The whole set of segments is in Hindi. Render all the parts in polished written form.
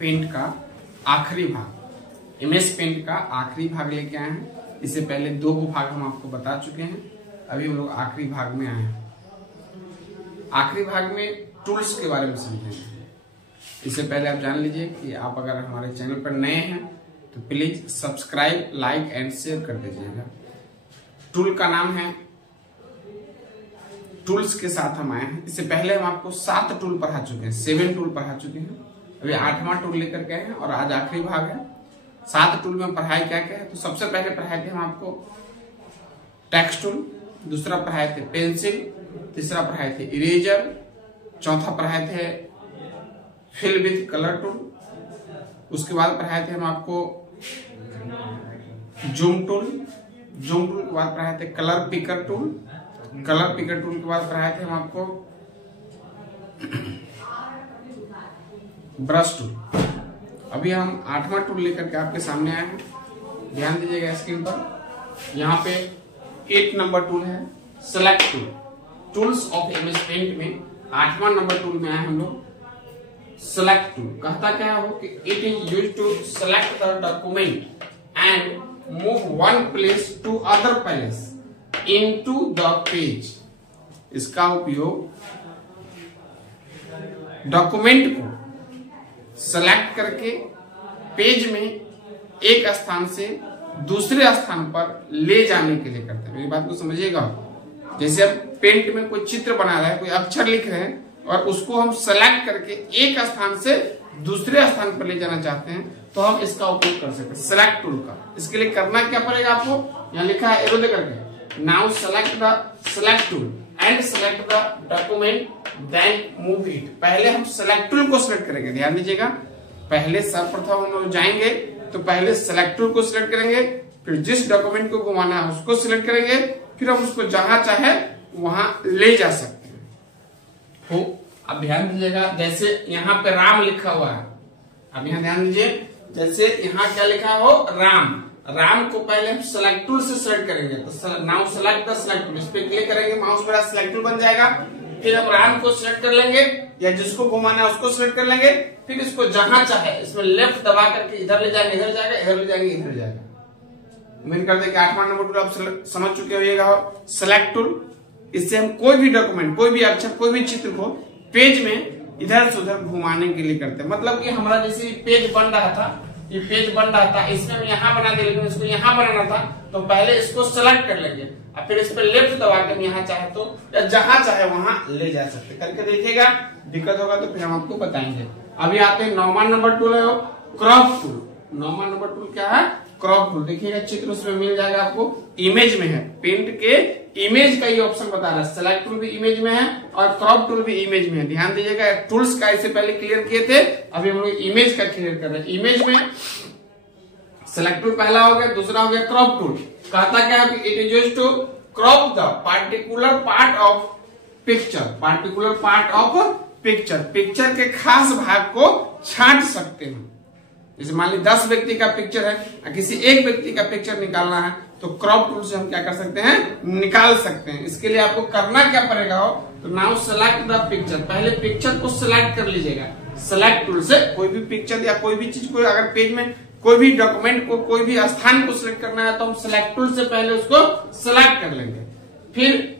पेंट का आखिरी भाग, MS पेंट का आखिरी भाग लेके आए हैं। इससे पहले 2 भाग हम आपको बता चुके हैं, अभी हम लोग आखिरी भाग में आए हैं। आखिरी भाग में टूल्स के बारे में समझेंगे। इससे पहले आप जान लीजिए कि आप अगर हमारे चैनल पर नए हैं तो please subscribe, like and share कर दीजिएगा। टूल का नाम है टूल्स के साथ हम आए हैं। इससे पहले हम आपको 7 टूल पढ़ा चुके हैं, 7 टूल पढ़ा चुके हैं। अभी 8वां टूल लेकर गए हैं और आज आखिरी भाग है। 7 टूल में पढ़ाई क्या क्या है, तो सबसे पहले पढ़ाए थे हम आपको टेक्स्ट टूल, दूसरा पढ़ाए थे पेंसिल, तीसरा पढ़ाए थे इरेजर, चौथा पढ़ाए थे फिल विद कलर टूल, उसके बाद पढ़ाए थे हम आपको जूम टूल, जूम टूल के बाद पढ़ाए थे colour picker tool, colour picker tool के बाद पढ़ाए थे हम आपको ब्रश टूल। अभी हम 8वां टूल लेकर के आपके सामने आए हैं। ध्यान दीजिएगा स्क्रीन पर, यहाँ पे 8 नंबर टूल है select tool. Tools of MS paint में 8वां नंबर टूल में आए हम लोग सेलेक्ट टूल। कहता क्या है वो कि it is used to select the document and move one place to other place into the page. इसका उपयोग डॉक्यूमेंट को सेलेक्ट करके पेज में एक स्थान से दूसरे स्थान पर ले जाने के लिए करते हैं। मेरी बात को समझिएगा। जैसे अब पेंट में कोई चित्र बना रहा है, कोई अक्षर लिख रहे हैं और उसको हम सेलेक्ट करके एक स्थान से दूसरे स्थान पर ले जाना चाहते हैं तो हम इसका उपयोग कर सकते हैं, सेलेक्ट टूल का। इसके लिए करना क्या पड़ेगा आपको, यहाँ लिखा है एरो दे करके, now select the select tool and select the document then move it. पहले हम सेलेक्ट टूल को सिलेक्ट करेंगे। ध्यान दीजिएगा, पहले सर्वप्रथम हम लोग जाएंगे तो पहले सेलेक्ट टूल को सिलेक्ट करेंगे, फिर जिस डॉक्यूमेंट को घुमाना है उसको सिलेक्ट करेंगे, फिर हम उसको जहां चाहे वहां ले जा सकते हैं। तो अब ध्यान दीजिएगा, जैसे यहाँ पे राम लिखा हुआ है, अब यहाँ ध्यान दीजिए, जैसे यहाँ क्या लिखा हो राम, राम को पहले हम सेलेक्ट टूल से सिलेक्ट करेंगे। तो now select the select tool, इस पे क्लिक करेंगे, माउस मेरा सेलेक्ट टूल बन जाएगा। फिर हम राम को सिलेक्ट कर लेंगे या जिसको घुमाना है उसको सिलेक्ट कर लेंगे, फिर इसको जहां चाहे इसमें लेफ्ट दबा करके इधर ले जाएंगे, इधर जाएगा, इधर ले जाएंगे, इधर जाएगा। उम्मीद करते हैं कि 8वां नंबर टूल आप समझ चुके होइएगा, सेलेक्ट टूल। इससे हम कोई भी डॉक्यूमेंट, कोई भी अक्षर, कोई भी चित्र को पेज में इधर से उधर घुमाने के लिए करते हैं। मतलब कि हमारा जैसे पेज बन रहा था, ये पेज बन रहा था, इसमें हम यहाँ बना दे, लेकिन इसको यहाँ बनाना था तो पहले इसको सेलेक्ट कर लेंगे और फिर इस पर लेफ्ट दबा के हम यहाँ चाहे तो या जहां चाहे वहां ले जा सकते। करके देखिएगा, दिक्कत होगा तो फिर हम आपको बताएंगे। अभी आते हैं 9वां नंबर टूल है क्रॉप टूल। 9वां नंबर टूल क्या है, क्रॉप टूल। देखिएगा चित्र उसमें मिल जाएगा आपको, इमेज में है, पेंट के इमेज का ये ऑप्शन बता रहा है। सेलेक्ट टूल भी इमेज में है और क्रॉप टूल भी इमेज में है। ध्यान दीजिएगा, टूल्स का इससे पहले क्लियर किए थे, अभी हम लोग इमेज का क्लियर कर रहे हैं। इमेज में सेलेक्ट टूल पहला हो गया, दूसरा हो गया क्रॉप टूल। कहता क्या है, it is used to crop the particular part of picture, particular part of picture, picture के खास भाग को छांट सकते हैं। जैसे मान ली 10 व्यक्ति का पिक्चर है और किसी एक व्यक्ति का पिक्चर निकालना है तो क्रॉप टूल से हम क्या कर सकते हैं, निकाल सकते हैं। इसके लिए आपको करना क्या पड़ेगा हो, तो नाउ सेलेक्ट द पिक्चर, पहले पिक्चर को सिलेक्ट कर लीजिएगा सेलेक्ट टूल से। कोई भी पिक्चर या कोई भी चीज को, अगर पेज में कोई भी डॉक्यूमेंट को, कोई भी स्थान को सिलेक्ट करना है तो हम सेलेक्ट टूल से पहले उसको सिलेक्ट कर लेंगे, फिर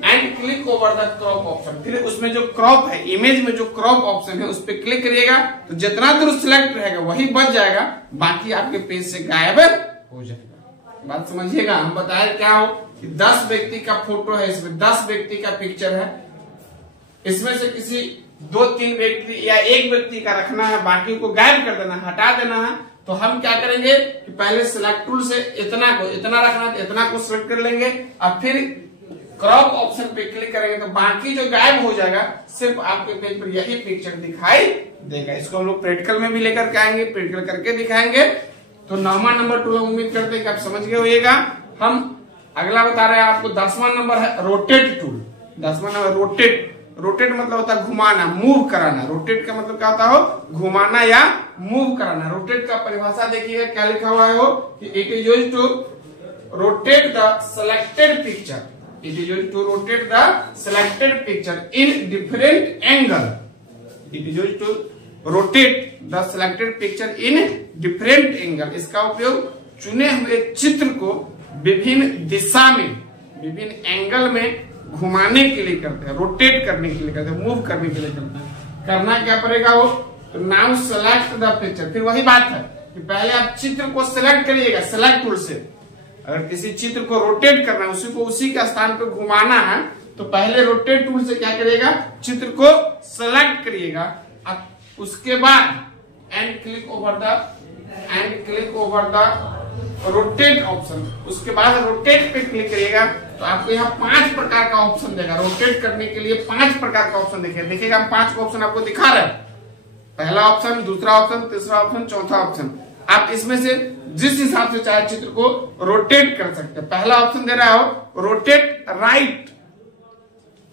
and click over the crop option. फिर उसमें जो क्रॉप है, इमेज में जो क्रॉप ऑप्शन है उस पर क्लिक करिएगा तो जितना दूर सिलेक्ट रहेगा वही बच जाएगा, बाकी आपके पेज से गायब हो जाएगा। बात समझिएगा, हम बताए क्या हो कि 10 व्यक्ति का फोटो है, इसमें 10 व्यक्ति का पिक्चर है, इसमें से किसी 2-3 व्यक्ति या एक व्यक्ति का रखना है, बाकी को गायब कर देना, हटा देना है। तो हम क्या करेंगे कि पहले सेलेक्ट टूल से इतना रखना है, इतना को सिलेक्ट कर लेंगे और फिर क्रॉप ऑप्शन पे क्लिक करेंगे तो बाकी जो गायब हो जाएगा, सिर्फ आपके पेज पर यही पिक्चर दिखाई देगा। इसको हम लोग प्रैक्टिकल में भी लेकर के आएंगे, प्रैक्टिकल करके दिखाएंगे। तो 9वां नंबर टूल उम्मीद करते हैं कि आप समझ गए होइएगा। हम अगला बता रहे हैं आपको 10वां नंबर है रोटेट टूल। 10वां नंबर रोटेट, रोटेट मतलब होता है घुमाना, मूव कराना। रोटेट का मतलब क्या होता हो, घुमाना या मूव कराना। रोटेट का परिभाषा देखिए क्या लिखा हुआ है हो कि it is used to rotate the selected picture, it is used to rotate the selected picture in different angle. It is used to rotate the selected picture in different angle. इसका उपयोग चुने हुए चित्र को विभिन्न दिशा में, विभिन्न एंगल में घुमाने के लिए करते हैं, रोटेट करने के लिए करते हैं, मूव करने के लिए करते हैं। करना क्या पड़ेगा वो, तो नाउ सेलेक्ट द पिक्चर। फिर वही बात है कि पहले आप चित्र को सिलेक्ट करिएगा सेलेक्ट टूल से। अगर किसी चित्र को रोटेट करना है, उसी को उसी के स्थान पर घुमाना है, तो पहले रोटेट टूल से क्या करिएगा, चित्र को सेलेक्ट करिएगा। उसके बाद and click over the rotate option. उसके बाद रोटेट पे क्लिक करिएगा तो आपको यहाँ 5 प्रकार का ऑप्शन देगा। रोटेट करने के लिए 5 प्रकार का ऑप्शन देखिएगा। हम 5 का ऑप्शन आपको दिखा रहे हैं। पहला ऑप्शन, दूसरा ऑप्शन, तीसरा ऑप्शन, चौथा ऑप्शन। आप इसमें से जिस हिसाब से चाहे चित्र को रोटेट कर सकते हैं। पहला ऑप्शन दे रहा हो रोटेट राइट।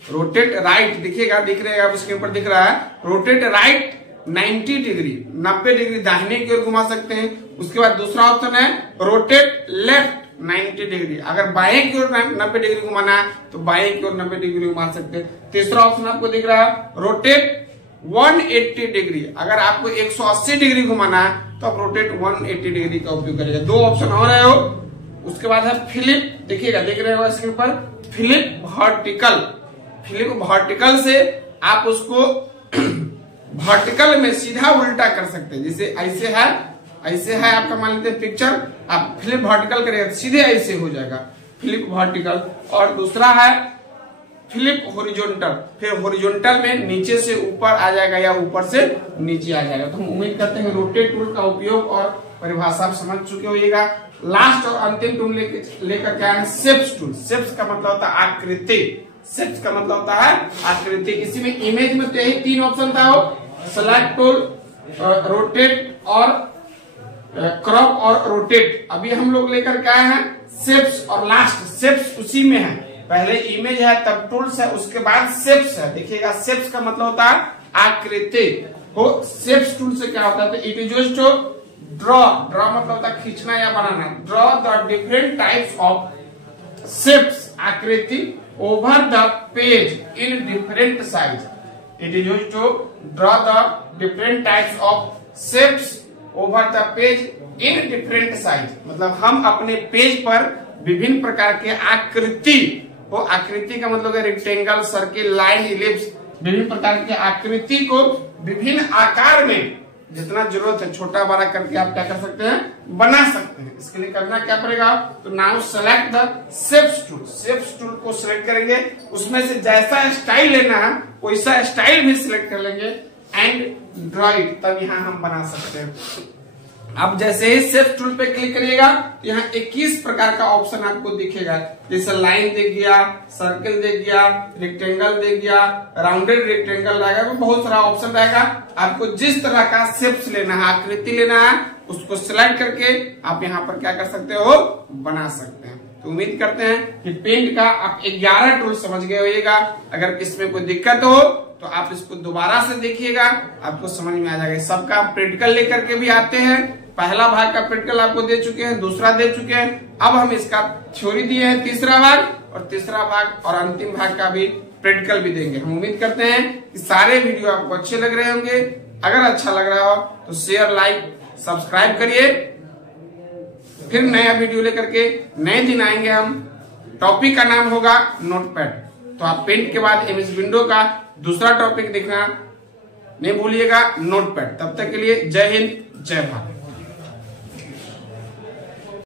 रोटेट राइट दिखिएगा, दिख रहेगा आपके स्क्रीन पर दिख रहा है। रोटेट राइट 90 डिग्री, 90 डिग्री दाहिने की ओर घुमा सकते हैं। उसके बाद दूसरा ऑप्शन है रोटेट लेफ्ट 90 डिग्री। अगर बाएं की ओर 90 डिग्री घुमाना है तो बाएं की ओर 90 डिग्री घुमा सकते हैं। तीसरा ऑप्शन आपको दिख रहा है रोटेट 180 डिग्री। अगर आपको 180 डिग्री घुमाना है तो आप रोटेट 180 डिग्री का उपयोग करेंगे। 2 ऑप्शन हो रहे हो। उसके बाद है फ्लिप, देखिएगा, देख रहे हो स्क्रीन पर, फ्लिप वर्टिकल। फ्लिप वर्टिकल से आप उसको वर्टिकल में सीधा उल्टा कर सकते हैं। जैसे ऐसे है आपका, मान लेते हैं पिक्चर, आप फ्लिप वर्टिकल करेंगे सीधे ऐसे हो जाएगा, फ्लिप वर्टिकल। और दूसरा है फ्लिप हॉरिजॉन्टल। फिर हॉरिजॉन्टल में नीचे से ऊपर आ जाएगा या ऊपर से नीचे आ जाएगा। तो हम उम्मीद करते हैं रोटेट टूल का उपयोग और परिभाषा आप समझ चुके होइएगा। लास्ट और अंतिम टूल लेकर क्या है, शेप्स टूल। शेप्स का मतलब होता है आकृति। शेप्स का मतलब होता है आकृति। इसी में इमेज में तो यही 3 ऑप्शन था, सेलेक्ट टूल, रोटेट और क्रॉप और रोटेट। अभी हम लोग लेकर क्या है, शेप्स। और लास्ट शेप्स उसी में है। पहले इमेज है, तब टूल्स है, उसके बाद शेप्स है। देखिएगा, शेप्स का मतलब होता है आकृति। हो शेप्स टूल से क्या होता है, तो it is used to draw. Draw मतलब होता है खींचना या बनाना। Draw the different types of shapes, आकृति, over the page in different size. It is used to draw the different types of shapes over the page in different size. मतलब हम अपने पेज पर विभिन्न प्रकार के आकृति, वो आकृति का मतलब है रेक्टेंगल, सर्किल, लाइन, इलिप्स, विभिन्न प्रकार के आकृति को विभिन्न आकार में जितना जरूरत है छोटा बड़ा करके आप क्या कर सकते हैं, बना सकते हैं। इसके लिए करना क्या पड़ेगा, तो now select the shapes tool. Shapes tool को सिलेक्ट करेंगे, उसमें से जैसा स्टाइल लेना है वैसा स्टाइल भी सिलेक्ट कर लेंगे एंड ड्रॉ इट, तब यहाँ हम बना सकते हैं। अब जैसे ही शेप्स टूल पे क्लिक करिएगा तो यहाँ 21 प्रकार का ऑप्शन आपको दिखेगा। जैसे लाइन दिख गया, सर्किल दिख गया, रेक्टेंगल दिख गया, राउंडेड रेक्टेंगल रहेगा, बहुत सारा ऑप्शन रहेगा। आपको जिस तरह का शेप्स लेना है, आकृति लेना है, उसको सिलेक्ट करके आप यहाँ पर क्या कर सकते हो, बना सकते हैं। तो उम्मीद करते हैं कि पेंट का आप 11 टूल समझ गए होइएगा। अगर इसमें कोई दिक्कत हो तो आप इसको दोबारा से देखिएगा, आपको समझ में आ जाएगा। सबका प्रैक्टिकल लेकर के भी आते हैं। पहला भाग का प्रैक्टिकल आपको दे चुके हैं, दूसरा दे चुके हैं। अब हम इसका थ्योरी दिए हैं, तीसरा भाग, और तीसरा भाग और अंतिम भाग का भी प्रैक्टिकल भी देंगे। हम उम्मीद करते हैं कि सारे वीडियो आपको अच्छे लग रहे होंगे। अगर अच्छा लग रहा हो तो शेयर, लाइक, सब्सक्राइब करिए। फिर नया वीडियो लेकर के नए दिन आएंगे हम। टॉपिक का नाम होगा नोटपैड। तो आप पेंट के बाद एमएस विंडो का दूसरा टॉपिक देखना नहीं भूलिएगा, नोटपैड। तब तक के लिए जय हिंद, जय भारत।